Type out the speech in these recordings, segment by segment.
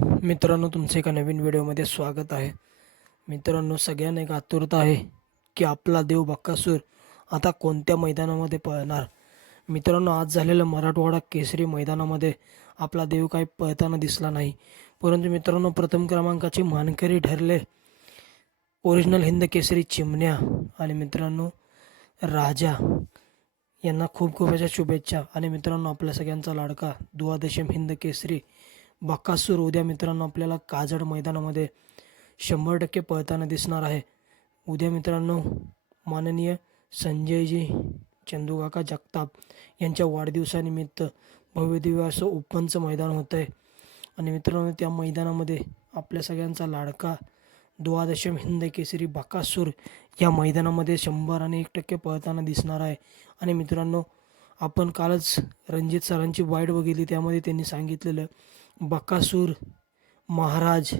मित्रांनो तुमचं एका नवीन व्हिडिओमध्ये स्वागत आहे. मित्रांनो सगळ्यांना एक आतुरता आहे की आपला देव बक्कासूर आता कोणत्या मैदानामध्ये पळणार? मित्रांनो आज झालेलं मराठवाडा केसरी मैदानामध्ये आपला देव काही पळताना दिसला नाही. परंतु मित्रांनो प्रथम क्रमांकाची मानकरी ठरले. ओरिजिनल हिंद केसरी चिमण्या आणि मित्रांनो राजा. यांना खूप खूप अशा शुभेच्छा. आणि मित्रांनो आपल्या सगळ्यांचा लाडका द्वादशम हिंद केसरी बाकासूर उद्या मित्रांनो आपल्याला काजड मैदानामध्ये शंभर टक्के पळताना दिसणार आहे. उद्या मित्रांनो माननीय संजयजी चंदूकाका जगताप यांच्या वाढदिवसानिमित्त भव्यदिव्य असं ओपनचं मैदान होतं आहे आणि मित्रांनो त्या मैदानामध्ये आपल्या सगळ्यांचा लाडका द्वादशम हिंद केसरी बकासूर या मैदानामध्ये शंभर आणि एक टक्के पळताना दिसणार आहे. आणि मित्रांनो आपण कालच रणजित सरांची वाईट बघितली त्यामध्ये त्यांनी सांगितलेलं बकासूर महाराज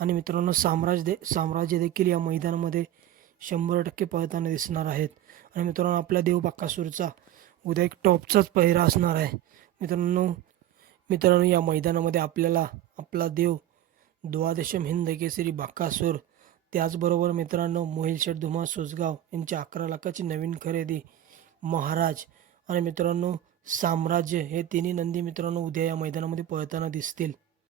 आणि मित्रांनो साम्राज्य दे साम्राज्य देखील या मैदानामध्ये शंभर टक्के पळताना दिसणार आहेत. आणि मित्रांनो आपल्या देव बकासूरचा उद्या एक टॉपचाच पहिरा असणार आहे. मित्रांनो मित्रांनो या मैदानामध्ये आपल्याला आपला देव द्वादशम हिंद केसरी बाकासूर त्याचबरोबर मित्रांनो मोहिल शेठ धुमा सोसगाव यांच्या अकरा लाखाची नवीन खरेदी महाराज आणि मित्रांनो साम्राज्य हे तिन्ही नंदी मित्रांनो उद्या या मैदानामध्ये पळताना दिसतील.